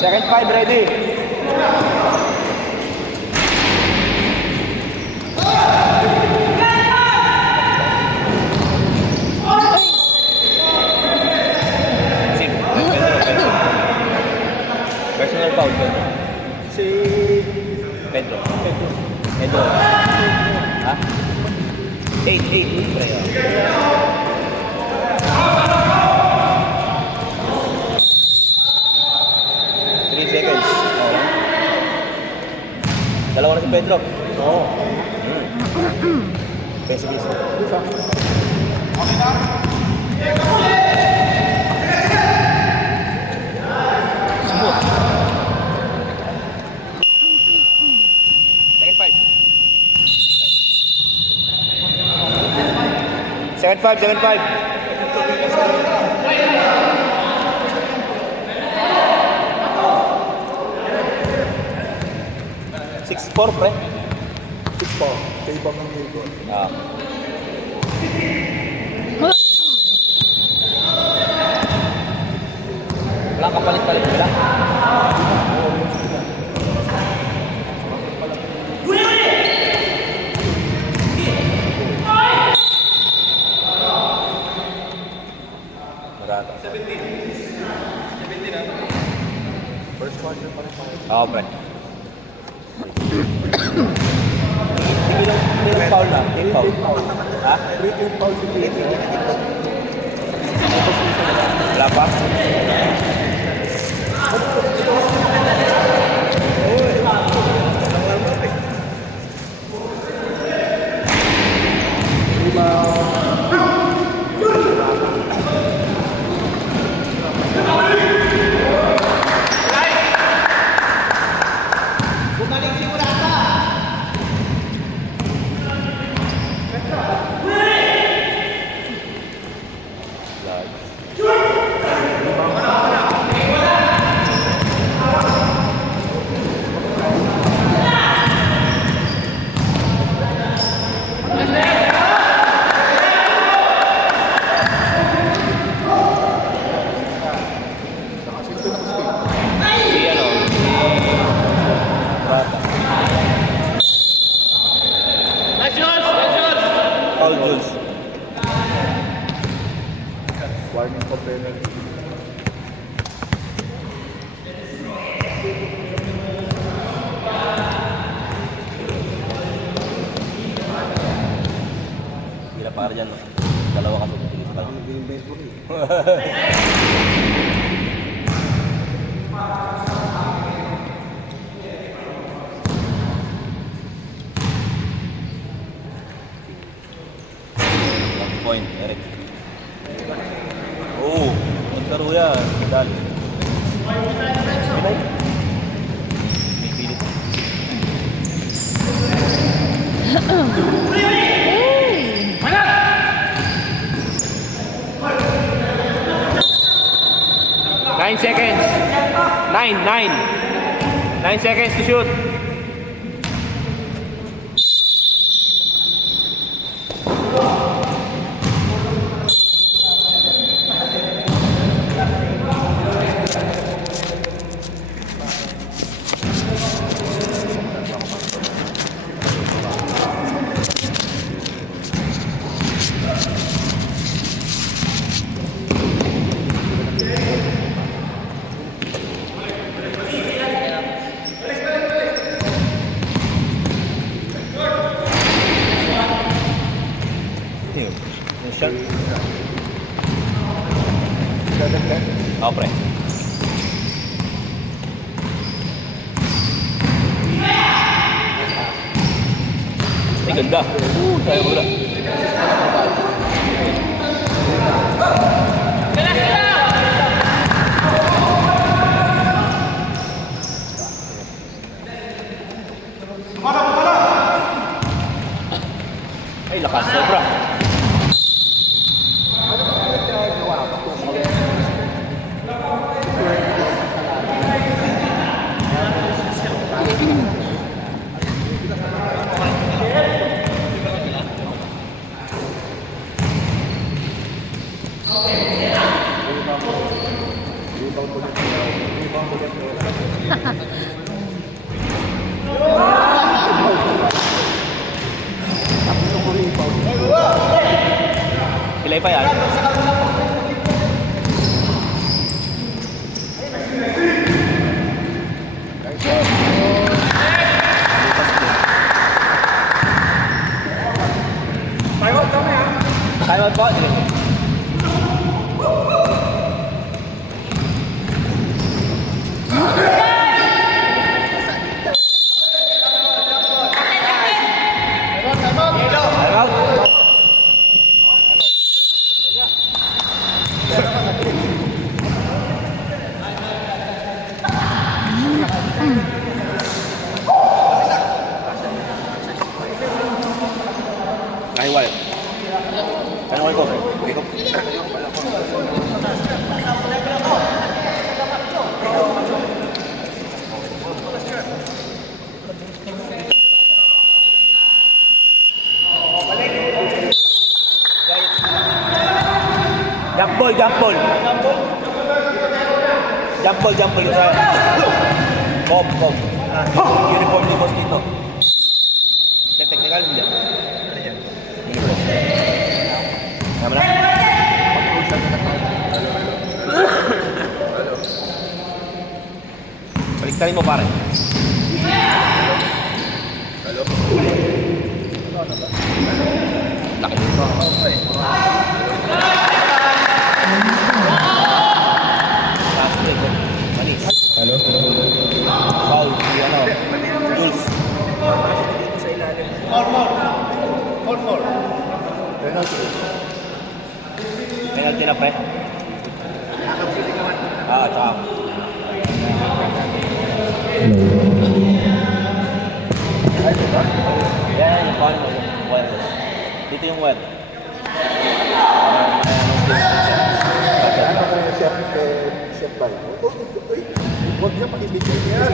Second 5, ready. Personal foul, Pedro. Si Pedro. Pedro. Ha? 8, pre. 3 seconds. Dalawa na si Pedro. Oo. Peso. Smooth. Second 5. 7-5. 6-4, pre. 6-4. Kay-ibang ng Diego. Wala kang palit-palit nila. Marata. 17 na. First quarter pa rin pa. Oo, pre. Hindi lang foul na. Team foul. Ha? 3 team foul si Diego. Wala pa? Paul Jules. Warning for penalty. Bila para dyan. Dalawa ka magpipili pa. Ang inventory. Point, Eric. Oo, naglaro yan. Dali. Pinay. May pilit. Nine seconds. 9 seconds to shoot. Shot. Oh, pre. Ay, ganda. Sayang wala. Ay, lakas sobra. Rebound ulit. Rebound ulit. Tapos ko rebound. Pilay pa yan. Time out po. Sige. Time out. Kahiwal. Kahiwal ko. Ikot. Jump ball, jump ball. Jump ball, jump ball. Pop, pop. Uniform ni boss dito. Technical, hindi. Tama na? Baliktarin mo pare. Laki nito. Hello? Foul, si ano, Jules. Penalty. Penalty na pre. Tsaka. Yan, yung foul mo, yung wire. Dito yung wire. Ano ko yung chef ba? Huwag niya pakibigay niya.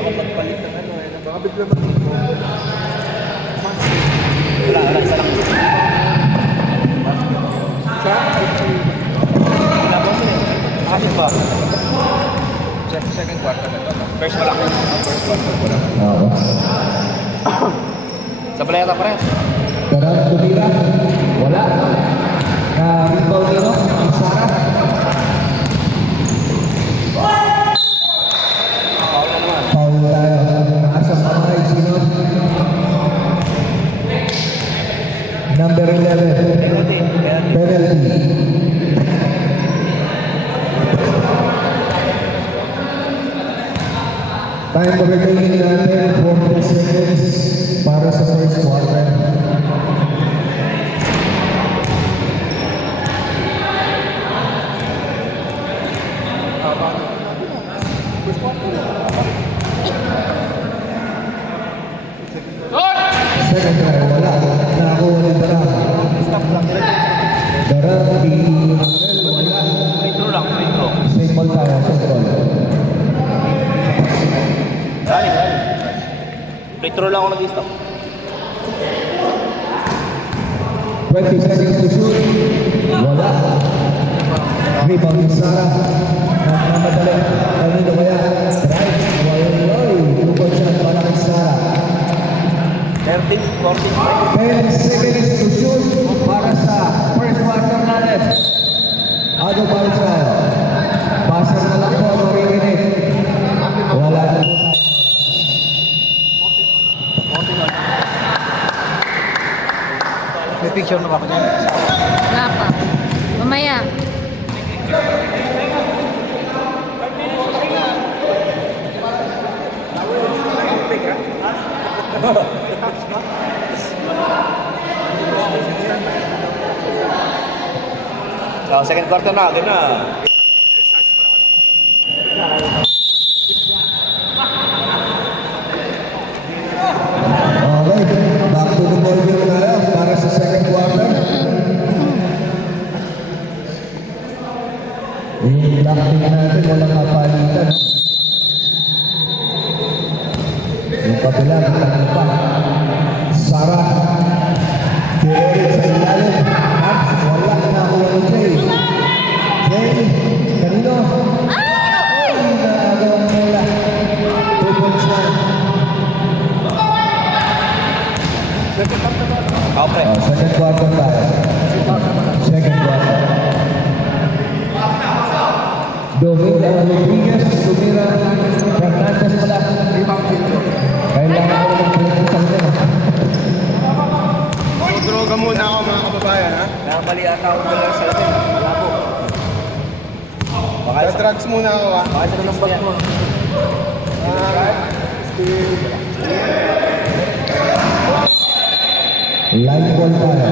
Baka magpalit ng ano. Baka bigla mag-ito. Wala, isa lang. Wala po siya. Bakit ba? Second quarter na ito. First pa lang. First quarter ko lang. Sa baleta pre. Garang tumira, wala. Rebound nito, ang Sara. Foul na naman. Foul tayo. Nakasang kamay, sino? Number 11. Penalty. Penalty. Time remaining natin, 40 seconds para sa first quarter. Second try, wala. Nakakuha ni Darang. Darang, di wala. Free throw lang, free throw. Same ball tayo, second. Sali. Free throw lang ako nag-stop. 20 seconds to shoot. Wala. Rebound ni Sara. Nagmamadali. Kanino kaya? Strike. Waloy. Lugod siya para kay Sara. 13, 14. 10 seconds to shoot para sa first quarter natin. Ano ba rin tayo? Passer na lang po. Maririnig. Wala na po tayo. May picture na ba ako niyan? Wala pa. Mamaya. Second quarter na, game na. Okay, back to the ball game tayo para sa second quarter. Yung black team natin, walang kapalitan. Yung kabila, tatlo pa. Sara. Derek sa ilalim. At wala na ako ni Jay. Jay, kanino? quarter tayo. Second quarter. Domingo Rodriguez, tumira. Fernandez pala. Kailangan ko ng pinagpusang din. Droga muna ako mga kababayan ha. Nakamali ata ako doon sa atin. Malabo. Baka sa Drugs muna ako ha. baka sa ng bag mo. Line ball tayo.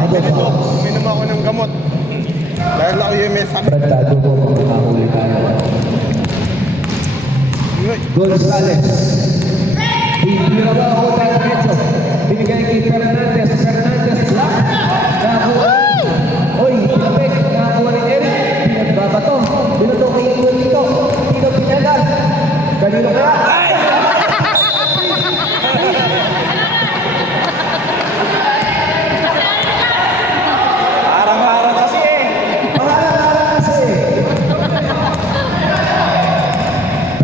Out of bounds. Uminom ako ng gamot. Dahil ako yung may sakit. Brandado po kung nakahuli tayo. Gonzales. Titira ba ako tayo derecho? Binigay kay Fernandez. Fernandez block. Nakakuha. Oy, pinapik. Nakakuha ni Eric. Pinagbabato. Binuto kay Ito. Tino Pineda. Kanino kaya? Harang-harang kasi eh.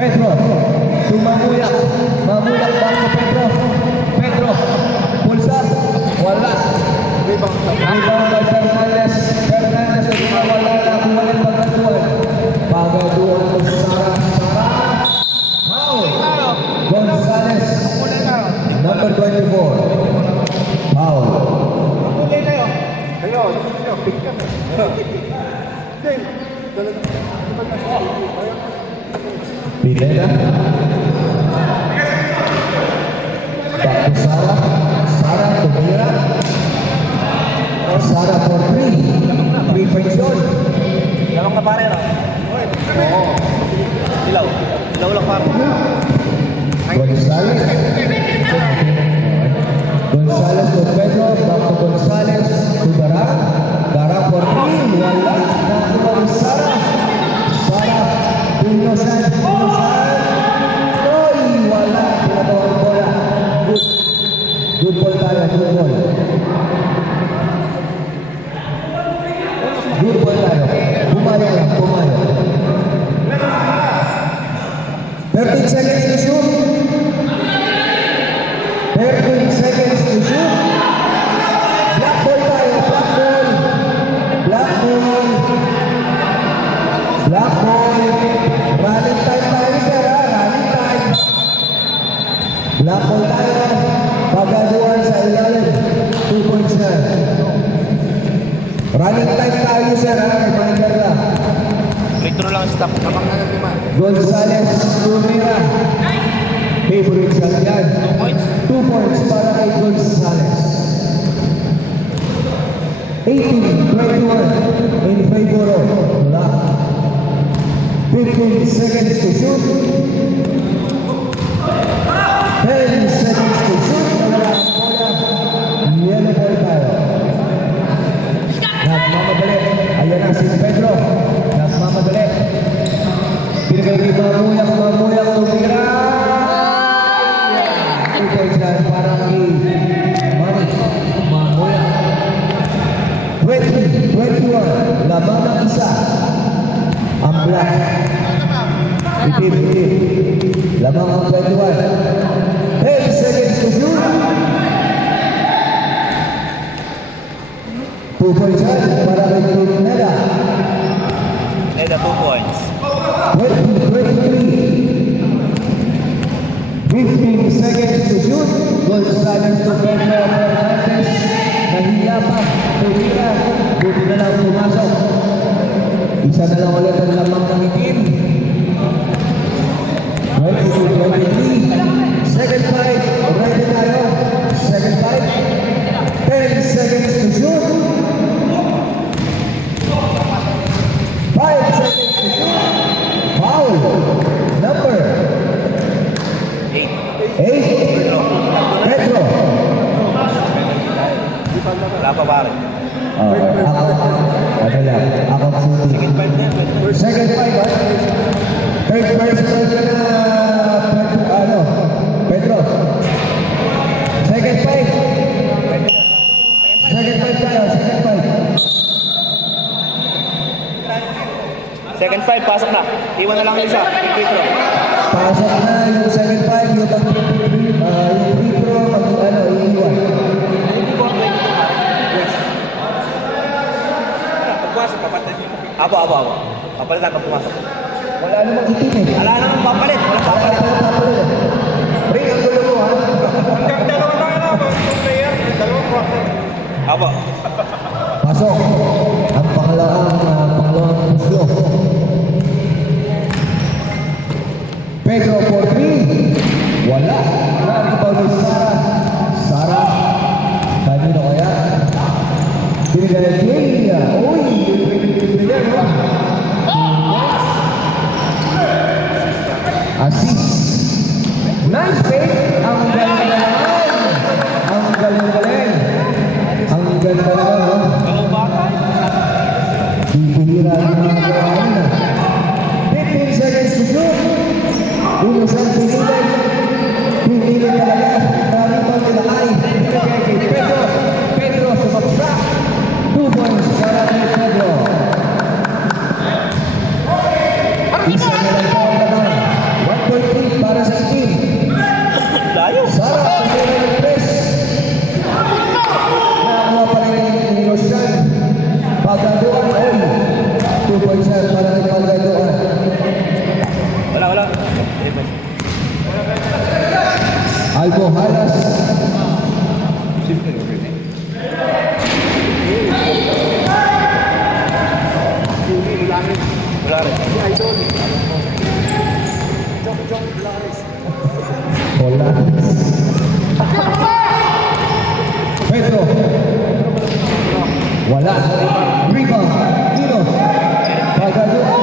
Pedro, tumamuyak. Mamuyak ba si Pedro? Pedro, pulsar. Wala. Rebound by Fernandez. Fernandez ay mawala na kumalit pagkatuan. Pagaduan ng Sara. Foul. Gonzales. Number 24. Foul. Ayun, pick ka na. Pineda. Back to Sara. Sara tumira. Sara for 3. 3 zone. Lamang na pare lang. Oo. Dilaw. Dilaw lang pare. Gonzales. Gonzales to Pedro. Back to Gonzales. To Dara. Dara for 3. Wala. Nakuha ni Sara. Sara. Pinosan. Oy! Wala. Pinatawang bola. Good. Good ball tayo. Good ball. Good ball tayo. Pumayo lang. Pumayo. 13 seconds to shoot. 13 seconds to shoot. Black ball tayo. Black ball. Black ball. Black ball. Running time tayo, sir. Running time. Black ball tayo. Pagaduan sa ilalim. 2 points na. Running time tayo, sir. Reminder lang. Free throw lang stop. Lamang na ng 5. Gonzales tumira. Favorite shot yan. 2 points. 2 points para kay Gonzales. 18-21 in favor of Black. 15 seconds to shoot. 10 seconds to shoot. Wala ang bola. Yellow ball tayo. Nagmamadali. Ayan na si Pedro. Nagmamadali. Binigay kay Mamuyak, tumira. Ito dyan para kay Manny. Mamuyak. 20-21. Lamang ang isa. Ang Black. Iti. Lamang ang 21. 10 seconds to shoot. 2 points para kay Pineda. Neda 2 points. 20-23. 15 seconds to shoot. Gonzales to Pedro Fernandez. Nahiya pa. Tumira. Buti na lang pumasok. Isa na lang ulit ang lamang ng itim. 22-23. Second fight. Ready tayo. Second fight. 10 seconds to shoot. 5 seconds to shoot. Foul. Number 8. 8. Pedro. Wala pa pare. Ako lang. Ako shooting. Second 5 na yan. Second fight, ha? Third first na Pedro. Second fight. Second fight tayo. Second fight. Second 5, pasok na. Iwan na lang yung isa. Free throw. Pasok na yung second fight. Yung free throw. Iiwan. Abo. Papalitan pag pumasok. Wala namang itim eh. Wala namang papalit. Walang papalit. Ring ang gulo mo ha. Hanggang dalawa na lang, mga player, dalawang quarter. Abo. Pasok. Ang pangalawang puso. Pedro for 3. Wala. Nakakibaw ni Sara. Sara. Kanino kaya? Binigay niya. Uy! Binigay niya. Assist. Nice fake. Ang galing-galing. Ang galing-galing. Ang ganda naman. Bibira ng mga kawain. 15 seconds to shoot. Inusan pinilay. Pinilay talaga. Dami pang kinakay. Pinilay kay Pedro. Pedro sumabsak. 2 points para kay Pedro. Isa na lang po ang laban. 1.3 para sa team. Layo. Sara, pagkira ng press. Nakakuha pa rin ni Roshan. Pagkaduan, oy. 2 points para kay Pagkaduan. Wala. Albo Halas. Wala rin. Hola. Pedro. Wala. Rebound. Dino. Pagkaduan.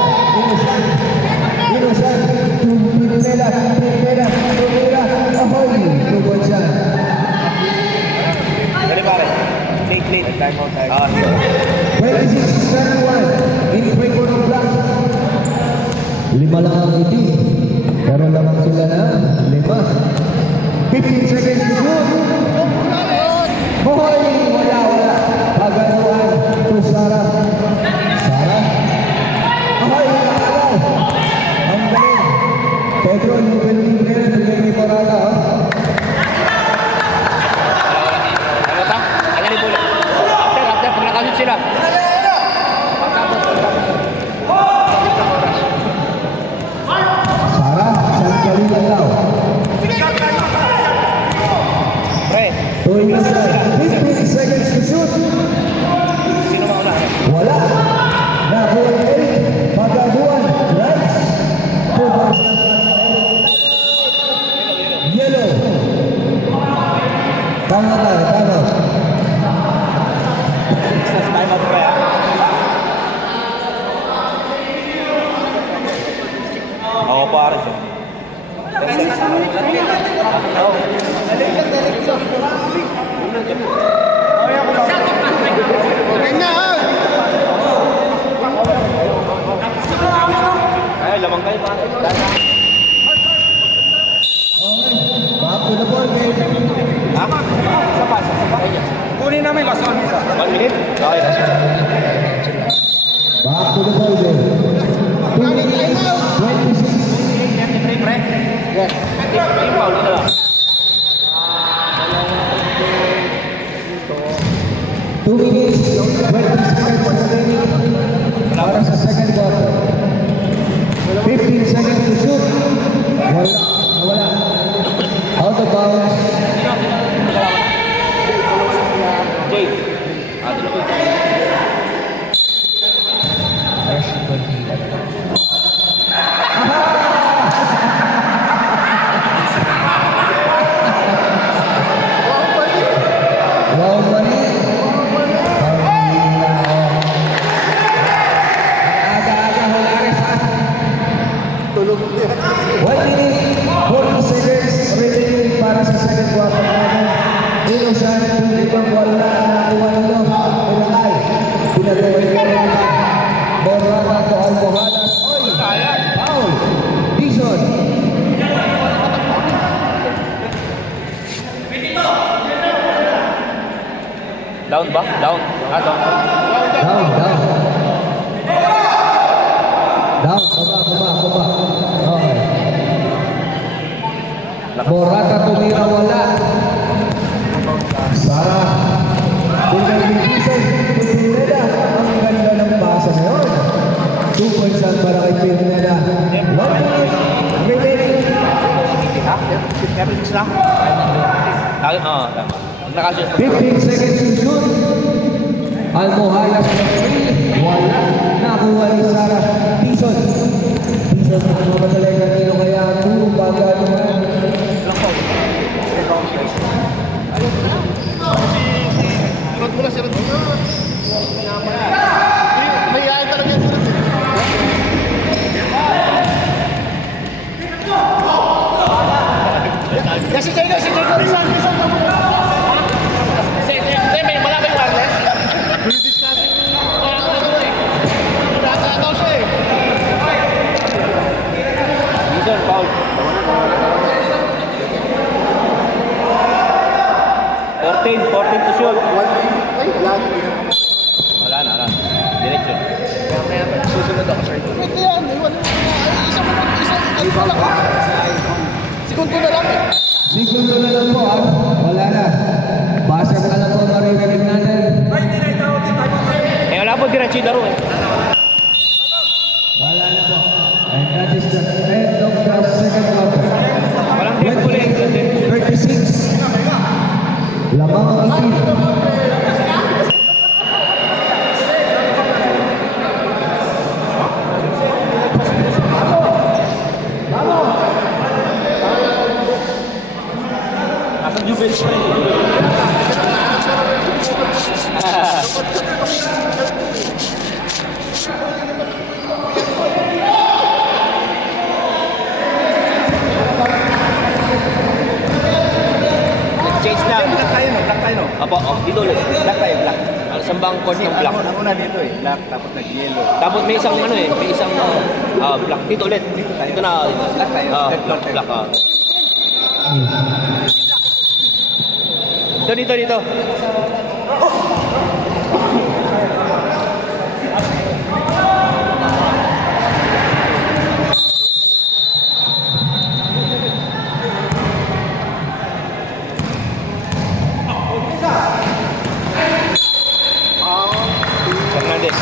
Inusan. Tumira. Ahoy. 2 points yan. Dali pare. Late. Time out. Ah, sure. 26-21 in favor of Black. 5 lang ang itim. Pero lamang sila na 5. 15 seconds to shoot. Hoy! Wala. Paganuan to Sara. Sara. Ahoy! Nakalaw. Ang galing. Pedro, yung galing na naging parada. Ano ta? Ano ni bola? Sir, after pag nakashoot sila. Sara, saan galing ang law? Pre, 15 seconds to shoot. sino mauna? Wala. Nakuha ni Eric. Pagkaduan. Right. 2 points. Yellow. Tama. Time out pre. Ako pare siya. Ay, lamang kayo pare. Back to the ball game. Tama. Sapa. Kunin namin, basahan nila. 1 minute. Okay. Back to the ball game. 2 minutes, 26. Yes. Yung foul na lang. 2 minutes, 20 seconds remaining para sa second quarter. 15 seconds to shoot. Wala. Out of bounds. Jay. Dalawa. Wow, mali. Aga-aga, Holares ha. Tulog niya. 1 minute, 40 seconds remaining para sa second quarter natin. Inusan, ibang wala na nakuha nilo. Pinakay. Pinatawag ka rin na. Borrata to Almohadas. Oy! Foul! Dizon. Down ba? Down. Down. Down. Baba. Okay. Borrata tumira wala. Sara. Tingnan yung Dizon. Pineda. Ang ganda ng basa ngayon. 36 lang? Oo, tama. Pag nakashoot. 15 seconds to shoot. Almohalas na 3. Wala. Nakuha ni Sarah. Bison. Bison na mamadali kanino kaya 2. Pagano na. Rod mo na si Rod. May ayaw talaga yung Rod. Yes, si Jago, Rizal. Hindi, may malapit wireless. British natin. Data daw siya eh. Bison, foul. 14 to shoot. Ay, lagi. Wala na. Direction. Susunod ako, sir. Ito yan. Isa lang. Segundo na lang eh. Segundo na lang po ah. Wala na. Basag na lang po maririnig natin. Wala po diretso yung laro eh. Wala na po. And that is the end of the second quarter. Walang break ulit. 36. Lamang ang itin. Asan yung bench mo? Change na. Black tayo no? Apo, dito ulit. Black tayo, black. Ang sambang court ng black. Ako na dito eh. Black, tapos nag-yellow. Tapos may isang black. Dito ulit. Dito na. Black tayo. Black. Dito. Hernandez.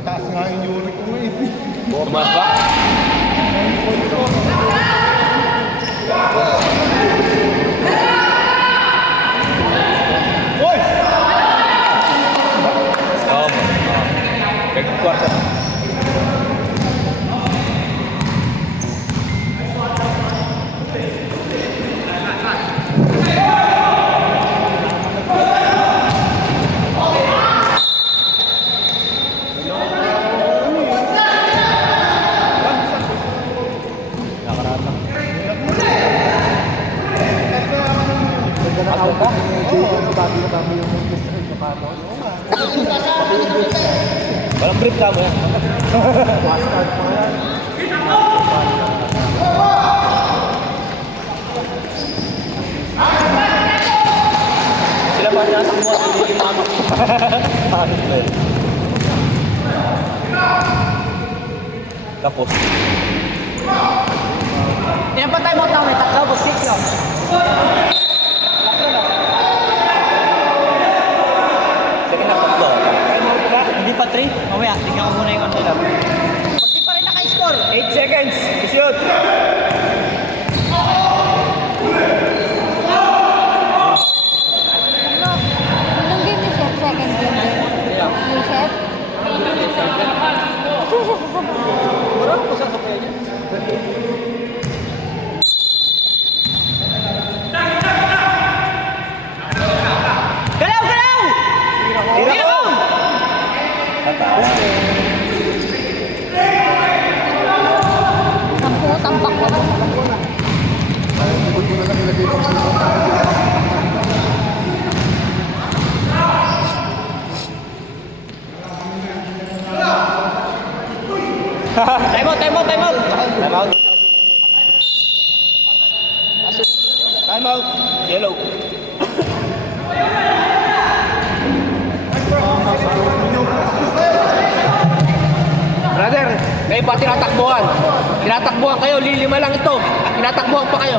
Taas nga yung unit ko eh. Tumaas ba? Oy! Third quarter. Walang brief ka mo yan. Sila pa niya mo at hindi mama. Tapos. Ilan pa tayo mo tao? May tatlo, bustik yun. Second half tatlo. Hindi pa 3? Mamaya, tingnan ko muna yung ano nila. Bustik pa rin naka-score. 8 seconds. Shoot. Anong game ni Chef? Second game din? Ni Chef? Marami ko sa kapaya niya. Kayo pa tinatakbuhan. Tinatakbuhan kayo, lilima lang ito. Tinatakbuhan pa kayo.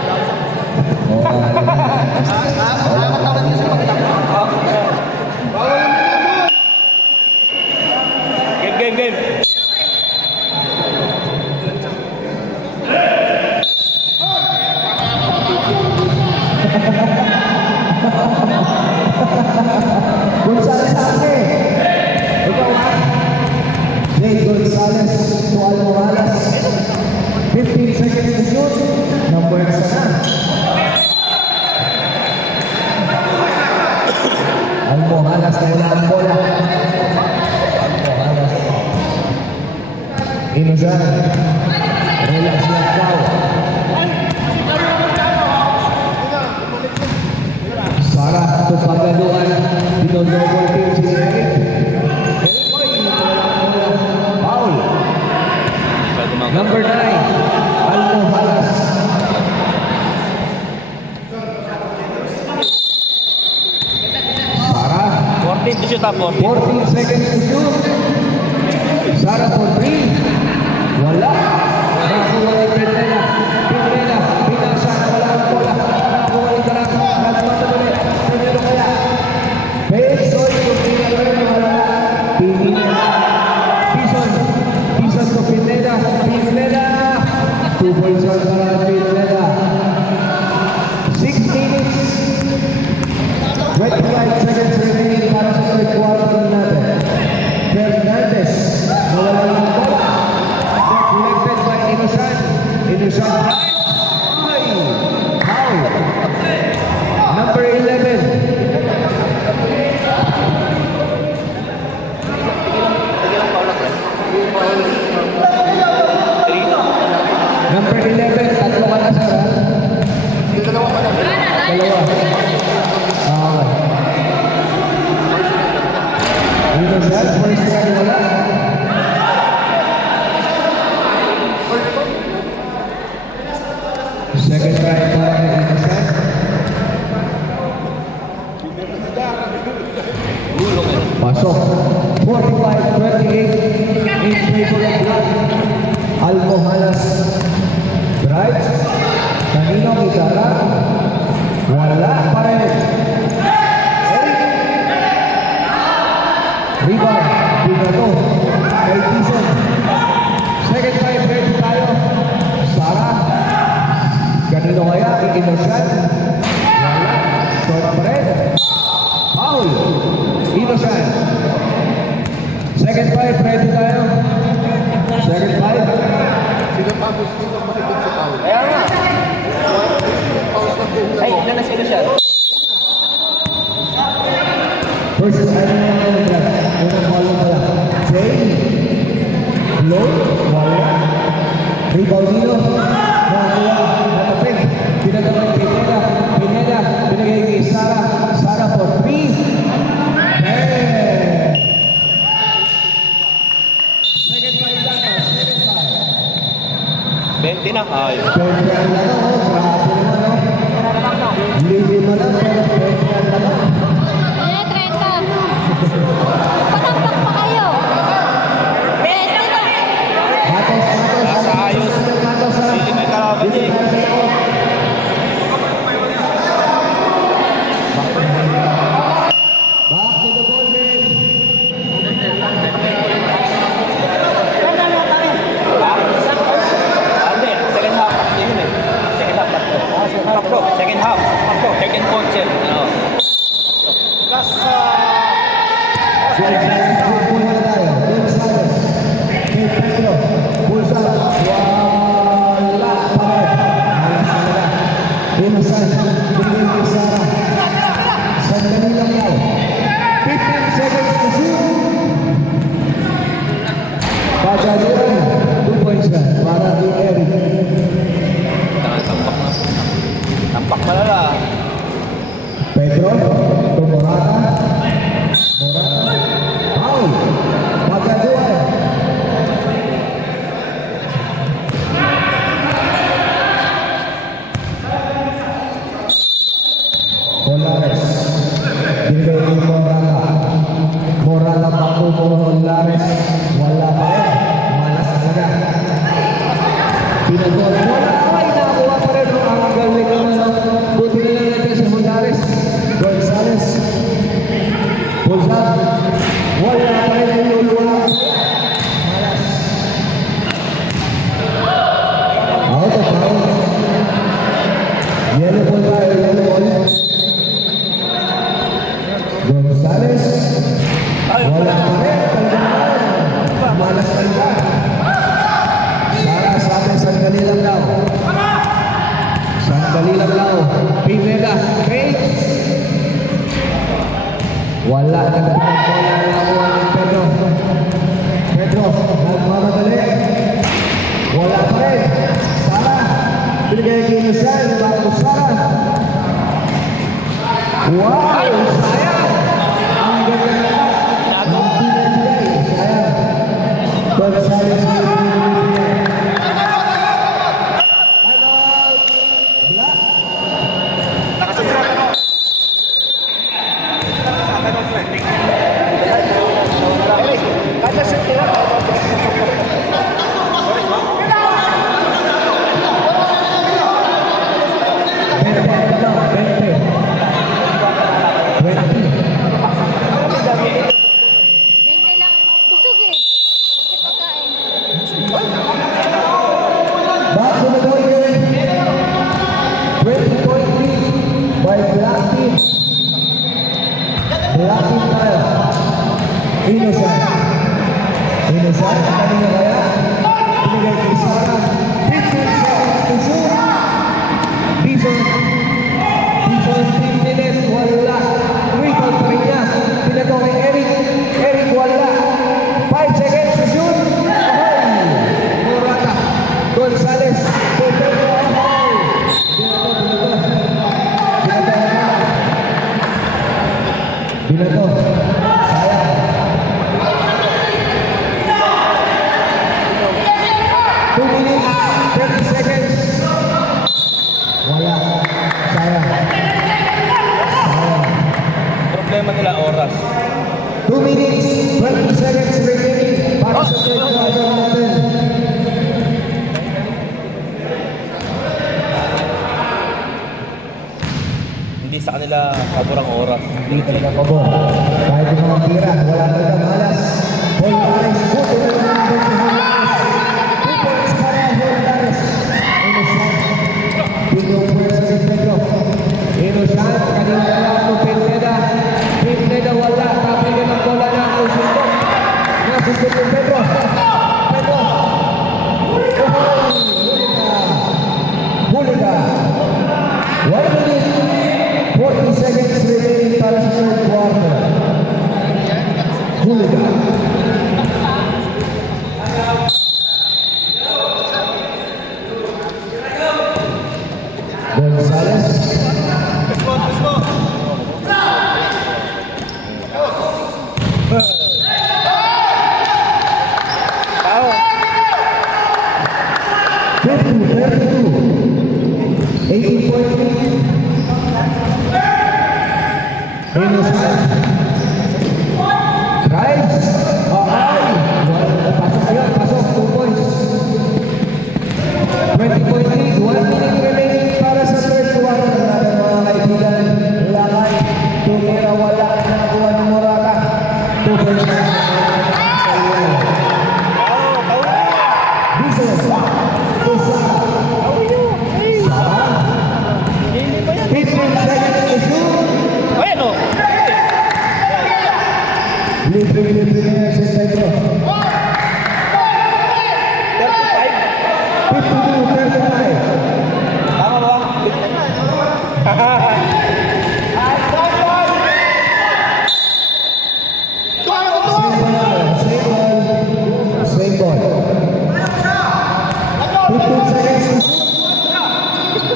Game. Gonzales Ate. Ikaw ha? Jay Gonzales to Almohalas. 15 seconds to shoot. Napuwersa na. Almohalas na wala ang bola. Almohalas. Inuzan. Relax lang daw. Sarah to paglaluan. Dito double team si Eric. Foul. Number 9. Almohalas. Sarah. 14 to shoot up, 14 seconds to shoot. Sarah for 3. Wala. Nakuha ni Pineda. Pinasa na wala ang bola. Nakuha ni Garang. Nagpatuloy. Pinero kaya. Pesoy to Pineda. Wala. Pison to Pineda. 2 points on para Pineda. 6 minutes. 25 seconds remaining para sa third quarter natin. Fernandez, nawala ng bola. Deflected by Inusan. Inusan drive. Ay! Foul. Number 11. Number 11, tatlo ka na sir ha? Dalawa pa lang. Dalawa. Okay. Inusan, first try wala. Second try para kay Inusan. Pasok. 45-28 in favor of Black. Almohalas. Drive. Kanino Gitara. Wala pa rin. Rebound. Bigato. Kay Tison. Second time, ready tayo. Sara. Kanino kaya? Inusan. Wala. Short pa rin. Foul. Inusan. Second five, ready tayo. Second five. Sino pa gusto nang makikita sa tao? Kaya nga. Pause na po. Ay, ilan na sila siya? First, ano yung unang ball pala? Jay. Low. Wala. Rebound dito. Nakakuha. Natapig. Pinagawin Pineda. Pinagay kay Sara. Sara for 3. Second five lang. Second five. 20 na. Ayos. Pwede ang laro. Grabe naman. Lili mo lang. Pero pwede ang laro. Eh, 30. Patampak pa kayo. 20 na. Matos. Nasa ayos. Matos. Hindi may kalaban niya eh. Back to the ball game. Hindi, second half. Hindi yun eh. Second half. Tatlo. Second half. Second quarter. Oo. Plus, Pula na tayo. Gonzales. Kay Pedro. Pulsa. Wala pa rin. Alas na nila. Inusan. Binigay kay Sara. Sandali lang yaw. 15 seconds to shoot. Pagaliran. 2 points na. Para kay Eric. tampak malala. Pedro. To Morata. Foul. Pagaliran. Olares. Binigay kay Morata. Morata pa po Olares. Wala pa rin. Malas na na. Pinagod. Wala. Ay, nakakuha pa rin. Ang galing naman. Buti na lang natin sa Hondares. Gonzales. Pulsat. Wala pa rin ang luluwa. Malas. Out of bounds. Yellow ball tayo. Yellow ball. Gonzales. Wala pa rin. Malas talaga. Sara sa atin, sandali lang daw. Sandali lang daw. Pineda. Great. Wala na pinagbola na nakuha ni Pedro. Pedro, nagmamadali. Wala pa rin. Sara. Binigay kay Lucian. Bago Sara. Wow! Sayang! Ang ganda na. Ang pinagbola. Sayang. Gonzales. Bente lang. Busog eh. Kasi pagkain. Back to the ball game. 20-point lead by Black Team. Black Team tayo. Innocent. Innocent. Kanina kaya. Binigay kay Sara. 15 seconds to shoot. Bison. Bison 3 minutes. Wala. Rebound pa rin niya. Pinagawa kay Eric. Eric wala. 5 seconds to shoot. Ahoy! Morata. Gonzales. Pedro. Ahoy! Binato. Sayang. 2 minutes. 30 seconds. Wala. Sayang. Sayang. Problema nila oras. 2 minutes, 20 seconds remaining para sa third quarter natin. Hindi sa kanila paborang oras. Hindi talaga pabor. Kahit yung mga tira, wala talaga malas. Ball lines, buti na naman doon si Hondares. 2 points para Hondares. Innocent. Bigong pwersa ni Pedro. Innocent, kanina na lang ng Pineda. Pineda wala. Kapigyan ng bola na ang susunod. Nasusunod ni Pedro. Pedro. Huli ka. 1 minute. 40 seconds remaining para sa third quarter. Hooligan. Gonzales. Innocent. Drives. Ay! Pasok yun. Pasok. 2 points. 20-point lead. 1 minute remaining para sa third quarter. Natin mga kaibigan. Lakay. Tumira wala. Nakakuha ng Morata. 2 points. Bison. Pusa. 15 seconds to shoot. Bueno! Libre na si Pedro. 52, 35. Tama ba? Same ball. 15 seconds to shoot.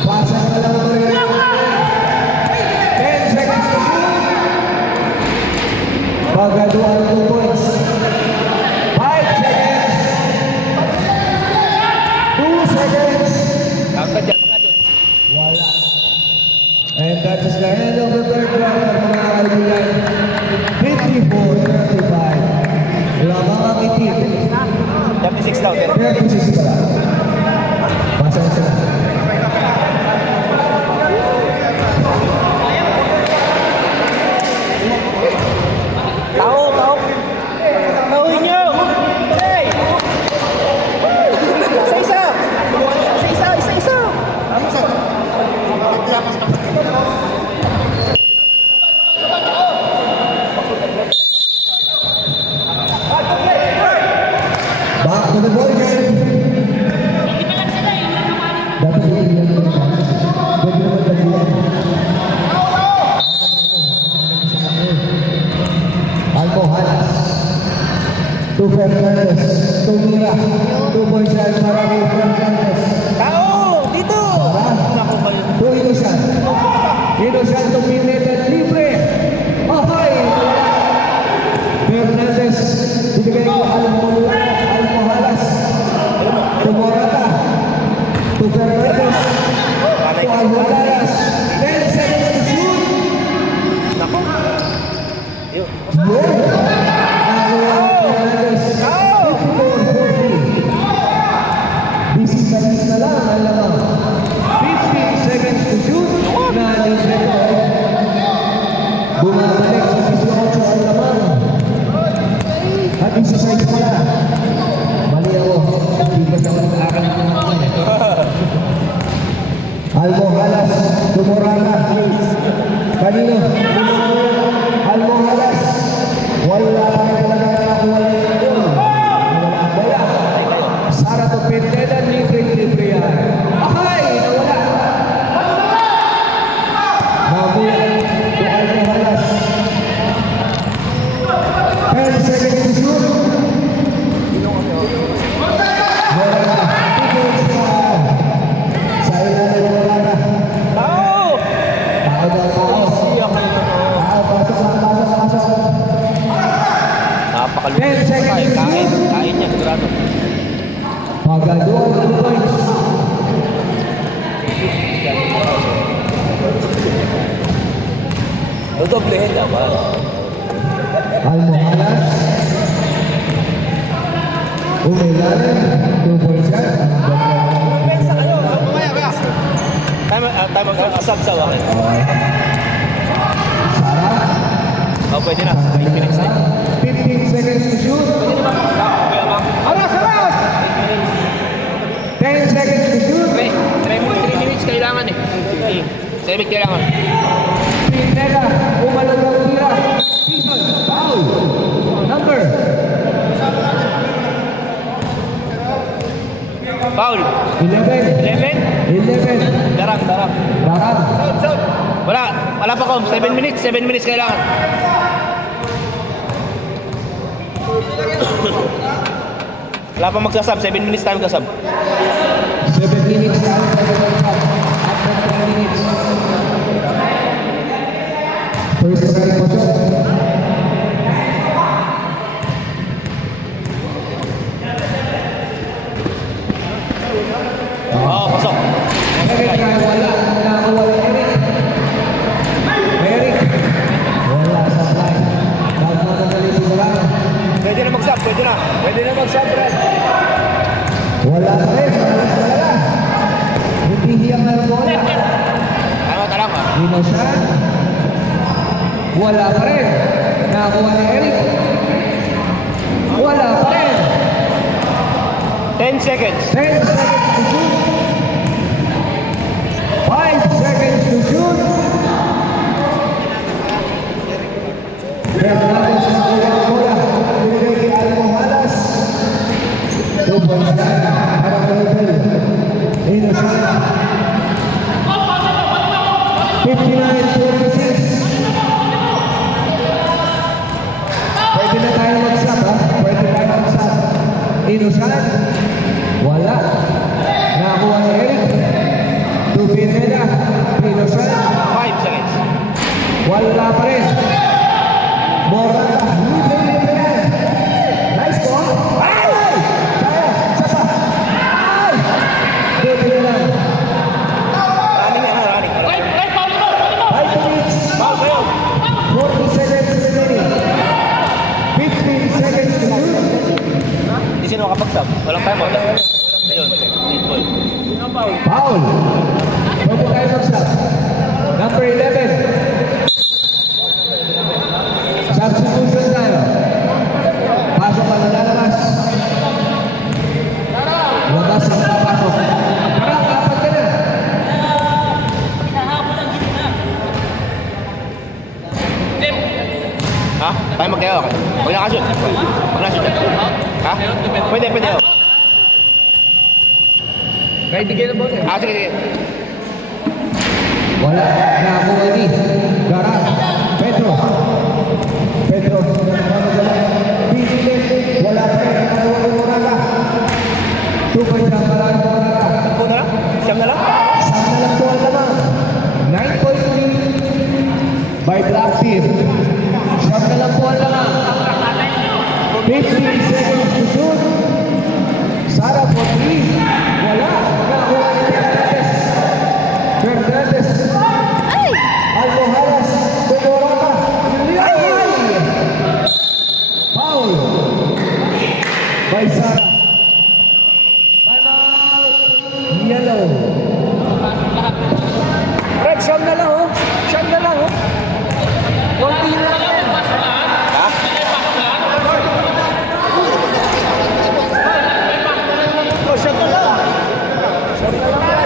Pasa na lang ang mga 10 seconds to shoot. Pagaduan 2 points. 5 seconds. 2 seconds. Tama dyan mga dun. Wala. And that is the end of the third quarter, mga kaibigan. 54-35. Lamang ang itim. 36 daw. 36. to Fernandez. Tumira. 2 points shot para kay Fernandez. Tao! Dito! Naku ba yun? To Innocent. Innocent to Pineda. Libre. Ahay! Fernandez. Bibigay ko Almohalas. To Morata. To Fernandez. To Almohalas. 10 seconds to shoot. Naku. Yun. Yun. Fernandez. 54-40. Busy seconds na lang ang lamang. 15 seconds to shoot. Bumabalik sa 18 ang lamang. At exercise pala. Mali ako. Hindi ba sa mag-aaral ko naman eh. Almohalas. Tumurana. Kanino? Almohalas. Wala kami talaga nakakuha nito. Wala. Sara to Pineda. Libre yan. Ahay! Nawala. Mabuhay. To Almohalas. 10 seconds to shoot. Wala na. Sa ilalim wala na. Tao! Tao daw, tao. Siya kayo. Tao, pasok. Napakaluto. 10 seconds to Kain. shoot. Kain niya, sigurado. Pagaduan, 2 points. Dodoblehin naman. Almohalas. Umilalim. 2 points yan. Time mag-asab-saw akin. Sara. Oh, pwede na. 8 minutes na. 15 seconds to shoot. Aras! 10 seconds to shoot. Try mo 3 minutes kailangan eh. 7 kailangan. Pineda. Umalog ang tira. Season. Foul. Number. Foul. 11. 11. Darang. Darang. Wala pa kom. 7 minutes kailangan. Wala pa magsasab. 7 minutes tayo magsasab. 7 minutes na. After 10 minutes. First try po siya. Oo, pasok. Eric ay wala. Nakakuha ni Eric. Eric. Wala sa line. Nagmadali si Darang. Pwede na magsab. Pwede na magsab, Brad. Wala pa rin. Wala. Hindi hiyang na bola. Talang ha. Innocent. Wala pa rin. Nakakuha ni Eric. Wala pa rin. 10 seconds. 10 seconds to shoot. 5 seconds to shoot. Fernandez ang kulang bola. Binigay kay Almohalas. 2 points na. Para kay Hotel. Innocent. 59-46. Pwede na tayo mag-sub, ha? Pwede tayo mag-sub. Innocent. Wala. Nakakuha ni Eric. To Pineda. Innocent. 5 seconds. Wala pa rin. Morata. Libre. Nice ball. Ay! Kaya. Sapa. Ay! Doon na lang. Running. 5 minutes. Foul kayo. 40 seconds remaining. 15 seconds to shoot. Hindi sino makapagsab. Walang time out. Ayun. Lead ball. Foul. Pwede tayo mag-stop. Number 11. Substitution tayo. Pasok ang lalabas. Labas ang papasok. Parang dapat ka na. Ha? Tayo magkayo. Pag nakashoot. Ha? Pwede. Oh. Kahit bigyan na ba? Sige. Wala. Nakakuha ni Garang. Pedro. Pinigil. Wala pa Shot na lang po ang langang. 15 seconds to shoot. Sara for 3. Wala. Nakakuha ni Fernandez. Fernandez. Ay! Almohadas. Dumorata. Ay! Foul. By Sara. Timeout. Yellow. Red, shot na lang oh. Shot na lang oh. Konti na lang yan. Ha? Oh, shot na lang. Shot na lang yan.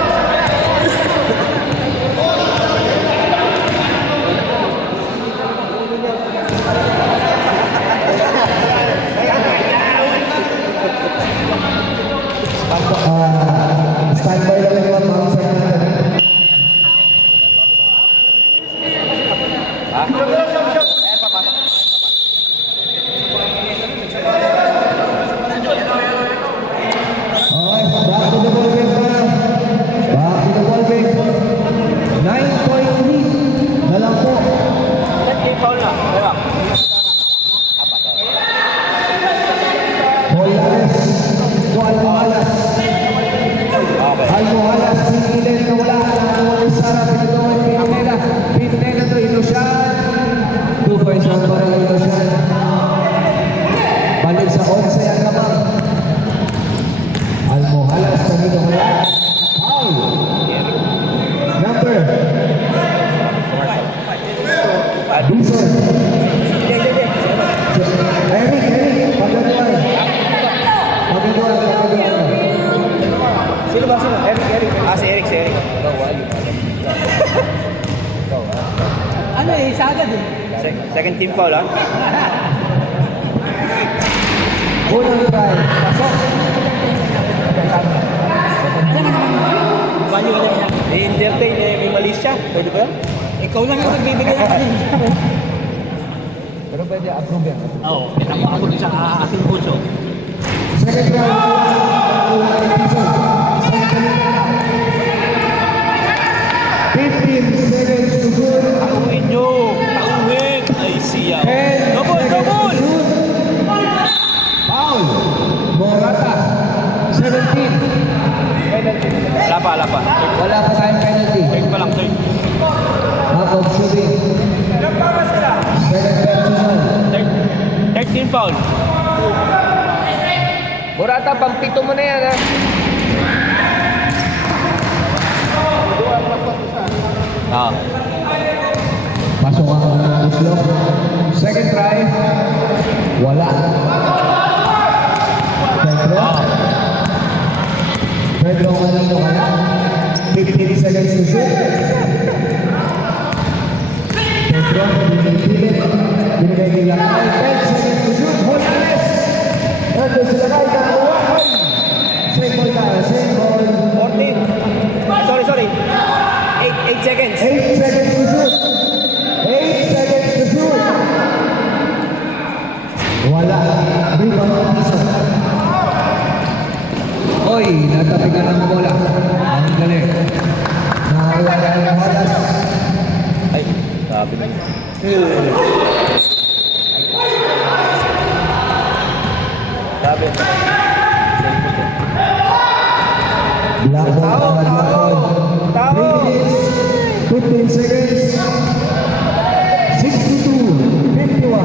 Standby na lang yung bouncer natin. Okay, back to the ball game pa. Back to the ball game. 9.3 na lang po. Team foul na. Diba? Molares to Almohadas. Okay. Almohadas, pinilin na wala. Nakuha ni Sara, pinutulog, Pineda. Pineda to Ilusyan. 2 points out para kay Ilusyan. Balik sa 11 ang lamang. Almohadas, kanino kaya? Foul. Number. Bison. Eric, pagkaduan. Pagkaduan. Sino ba? Sino? Eric. Ah, si Eric. Ano eh, sagad eh. Second team foul, ha? Unang try. Pasok. Bali wala niya. I-entertain, may mali siya. Pwede ba? Ikaw lang ang nagbibigay ng kanina. Pero pwede approve yan. Oo, pinapakabot sa aking puso. Second try. Unang episode. 15 seconds to shoot. Tauhin nyo! Tauhin! Ay, siya. 10 Double! seconds to Double! shoot. Foul. Morata. 17. Lapa. Wala pa tayong penalty. Third pa lang, third. Out of shooting. Second personal. Third team foul. Morata, pampito mo na yan, ha? Ah. Pasok ang Uslo. Second try. Wala. Pedro kanino kaya? 15 seconds to shoot. Pedro, pinipilit. Binigay nila kay 10 seconds to shoot. Morales. Ito sila kay Gagawa. Same ball tayo. Same ball. 14. Sorry. 8 seconds. 8 seconds to shoot. 8 seconds to shoot. Wala. Rebound piso. Oy, natapigan ng bola. Ang galing. Nakawala ng halas. Ay, sabi na Sabi. Black ball. Tao! 15 seconds. 62. 51.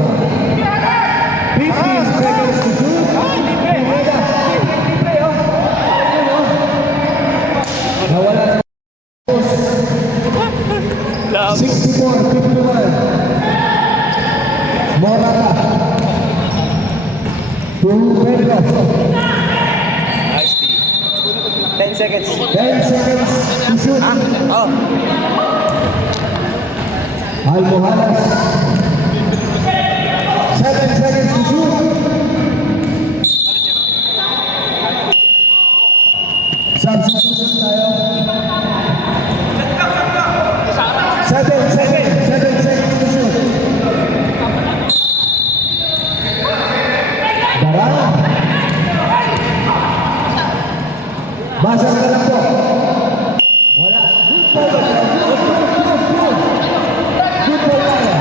15 seconds to shoot. Pineda. Nawala ng 64, 51. Morata. To Pedro. Nice D. 10 seconds. 10 seconds to shoot. Oh. Almohadas. 7 seconds to shoot. Substitution tayo. 7 seconds to shoot. Darang. Basag ka lang po. Wala. Good ball. Good ball tayo.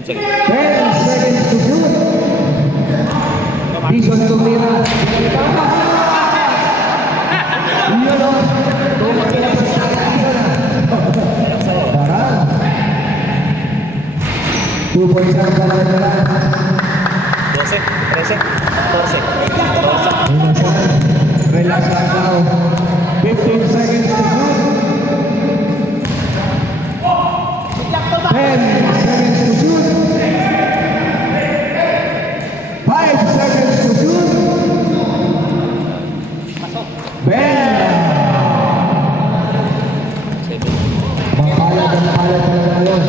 10 seconds. 10 seconds to shoot. Dison tumira. Yun o. Tumira sa Dison na. Darang. 2 points ang bawat na lang. 12, 13, 14. Relax lang daw. 15 seconds to shoot. 10 seconds to shoot. 5 seconds to shoot. Ben! Mapalat na ngayon.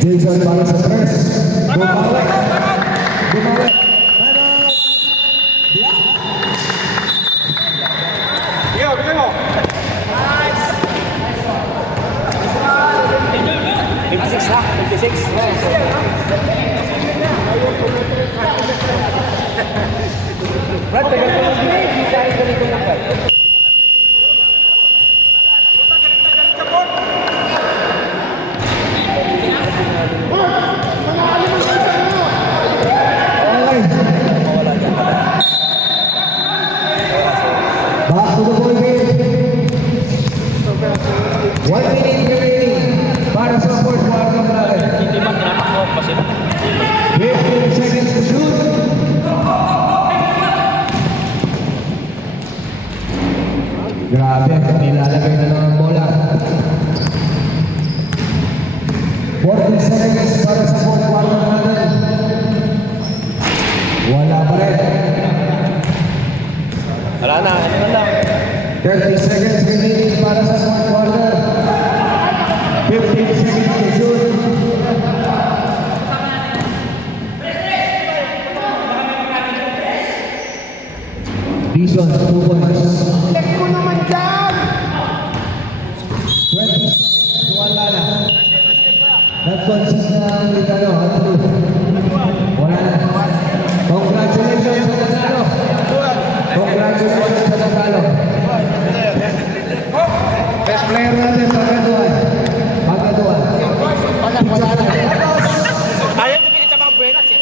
Jason para sa press. Bumawi. Bumawi. Bigyan mo, bigyan mo. 56 na, 56. Brad, tagal ko lang din. Hindi tayo ganito lang ba? Okay. Back to the ball game. 1 minute remaining para sa fourth quarter natin. Hindi man tinatakbo kasi 15 seconds to shoot. Grabe, nilalagay na lang ang bola. 40 seconds para sa fourth quarter natin. Wala pa rin. wala na, ano na lang. 30 seconds remaining para sa fourth quarter. 15 seconds to shoot. Dison, 2 points. Check mo naman dyan! 20 seconds, wala na. Nag-concede na ang Ligano. Wala na. Congratulations sa Ligano. Congratulations sa Ligano. Best player natin, Pagkatuan. Pagkatuan. Ayaw ko pinit sa mga buenas eh.